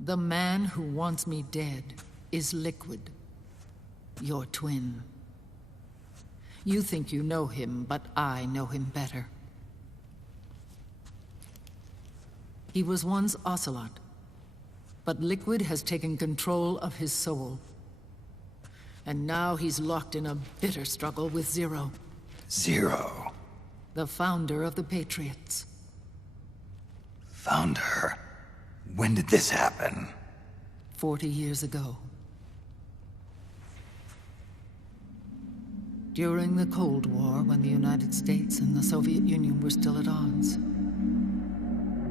The man who wants me dead is Liquid, your twin. You think you know him, but I know him better. He was once Ocelot, but Liquid has taken control of his soul. And now he's locked in a bitter struggle with Zero. Zero? The founder of the Patriots. Founder? When did this happen? 40 years ago. During the Cold War, when the United States and the Soviet Union were still at odds.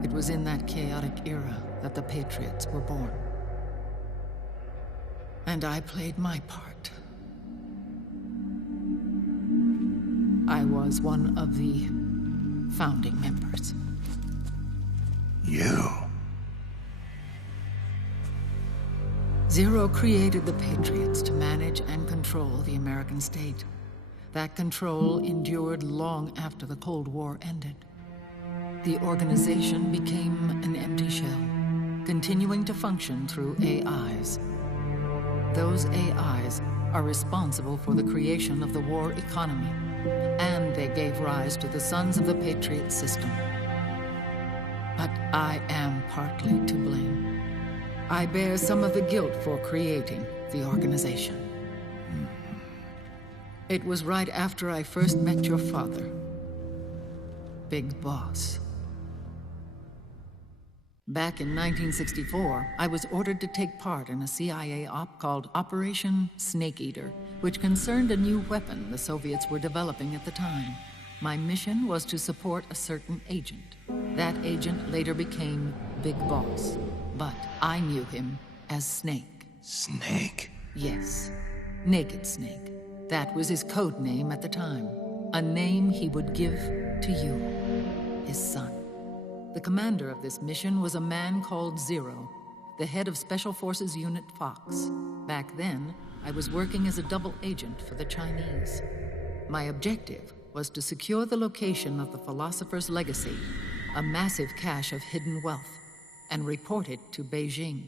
It was in that chaotic era that the Patriots were born. And I played my part. I was one of the founding members. You? Zero created the Patriots to manage and control the American state. That control endured long after the Cold War ended. The organization became an empty shell, continuing to function through AIs. Those AIs are responsible for the creation of the war economy, and they gave rise to the Sons of the Patriot system. But I am partly to blame. I bear some of the guilt for creating the organization. It was right after I first met your father, Big Boss. Back in 1964, I was ordered to take part in a CIA op called Operation Snake Eater, which concerned a new weapon the Soviets were developing at the time. My mission was to support a certain agent. That agent later became Big Boss, but I knew him as Snake. Snake? Yes, Naked Snake. That was his code name at the time, a name he would give to you, his son. The commander of this mission was a man called Zero, the head of Special Forces Unit Fox. Back then, I was working as a double agent for the Chinese. My objective was to secure the location of the Philosopher's Legacy, a massive cache of hidden wealth, and report it to Beijing.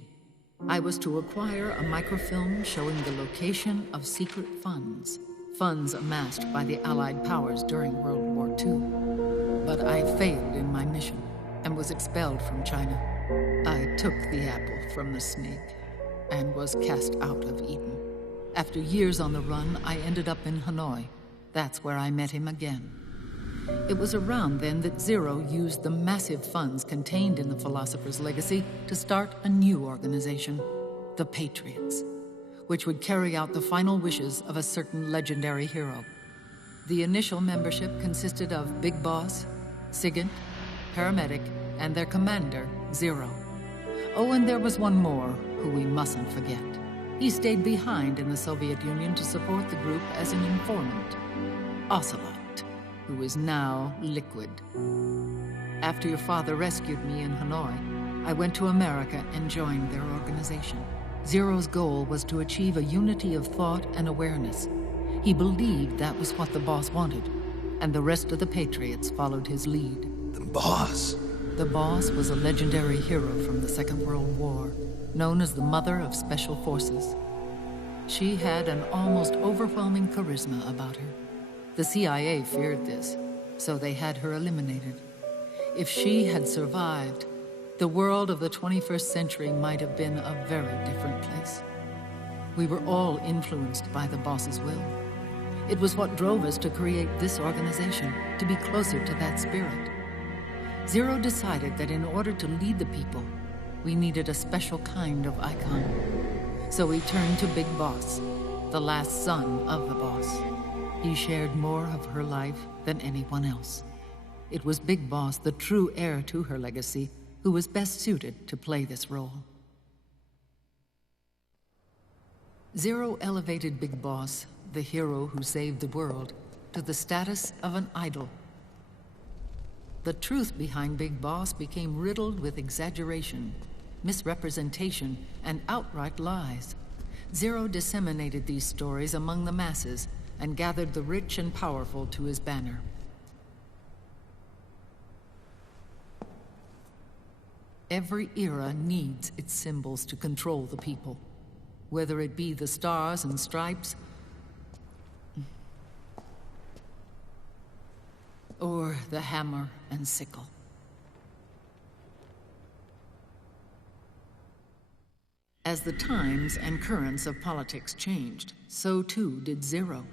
I was to acquire a microfilm showing the location of secret funds amassed by the Allied powers during World War II. But I failed in my mission and was expelled from China. I took the apple from the snake and was cast out of Eden. After years on the run, I ended up in Hanoi. That's where I met him again. It was around then that Zero used the massive funds contained in the Philosopher's Legacy to start a new organization, the Patriots, which would carry out the final wishes of a certain legendary hero. The initial membership consisted of Big Boss, Sigint, Paramedic, and their commander, Zero. Oh, and there was one more who we mustn't forget. He stayed behind in the Soviet Union to support the group as an informant, Ocelot, who is now Liquid. After your father rescued me in Hanoi, I went to America and joined their organization. Zero's goal was to achieve a unity of thought and awareness. He believed that was what the boss wanted, and the rest of the Patriots followed his lead. The boss? The boss was a legendary hero from the Second World War, known as the Mother of Special Forces. She had an almost overwhelming charisma about her. The CIA feared this, so they had her eliminated. If she had survived, the world of the 21st century might have been a very different place. We were all influenced by the boss's will. It was what drove us to create this organization, to be closer to that spirit. Zero decided that in order to lead the people, we needed a special kind of icon. So we turned to Big Boss, the last son of the boss. He shared more of her life than anyone else. It was Big Boss, the true heir to her legacy, who was best suited to play this role. Zero elevated Big Boss, the hero who saved the world, to the status of an idol. The truth behind Big Boss became riddled with exaggeration, misrepresentation, and outright lies. Zero disseminated these stories among the masses and gathered the rich and powerful to his banner. Every era needs its symbols to control the people, whether it be the stars and stripes, or the hammer and sickle. As the times and currents of politics changed, so too did Zero.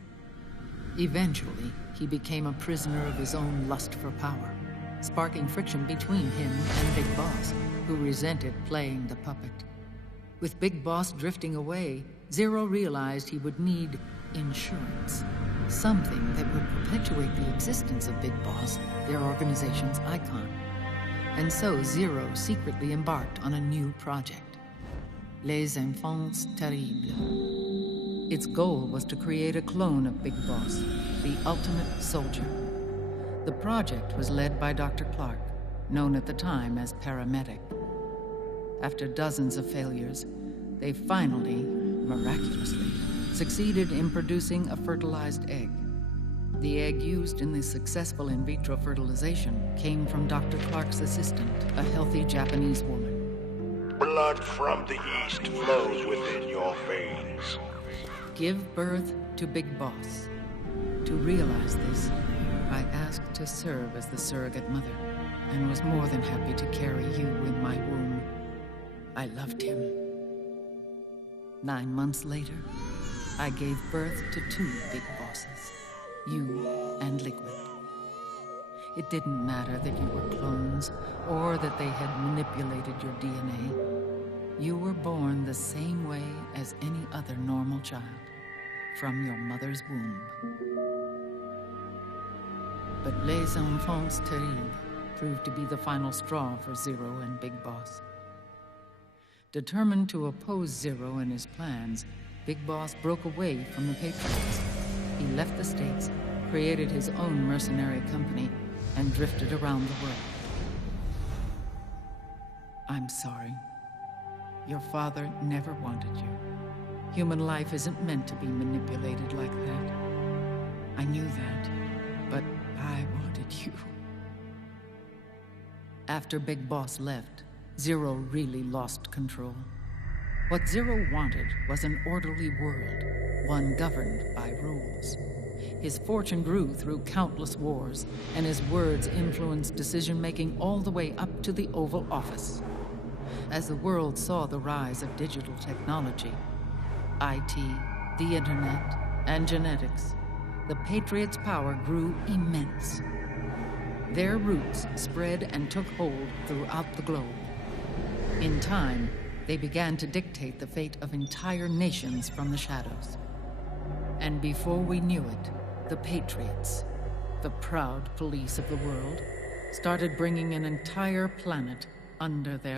Eventually, he became a prisoner of his own lust for power, sparking friction between him and Big Boss, who resented playing the puppet. With Big Boss drifting away, Zero realized he would need insurance, something that would perpetuate the existence of Big Boss, their organization's icon. And so Zero secretly embarked on a new project, Les Enfants Terribles. Its goal was to create a clone of Big Boss, the ultimate soldier. The project was led by Dr. Clark, known at the time as Paramedic. After dozens of failures, they finally, miraculously, succeeded in producing a fertilized egg. The egg used in the successful in vitro fertilization came from Dr. Clark's assistant, a healthy Japanese woman. Blood from the east flows within your veins. Give birth to Big Boss. To realize this, I asked to serve as the surrogate mother, and was more than happy to carry you in my womb. I loved him. 9 months later, I gave birth to 2 Big Bosses, you and Liquid. It didn't matter that you were clones, or that they had manipulated your DNA. You were born the same way as any other normal child, from your mother's womb. But Les Enfants Terribles proved to be the final straw for Zero and Big Boss. Determined to oppose Zero and his plans, Big Boss broke away from the Patriots. He left the States, created his own mercenary company, and drifted around the world. I'm sorry. Your father never wanted you. Human life isn't meant to be manipulated like that. I knew that, but I wanted you. After Big Boss left, Zero really lost control. What Zero wanted was an orderly world, one governed by rules. His fortune grew through countless wars, and his words influenced decision-making all the way up to the Oval Office. As the world saw the rise of digital technology, IT, the internet, and genetics, the Patriots' power grew immense. Their roots spread and took hold throughout the globe. In time, they began to dictate the fate of entire nations from the shadows. And before we knew it, the Patriots, the proud police of the world, started bringing an entire planet under their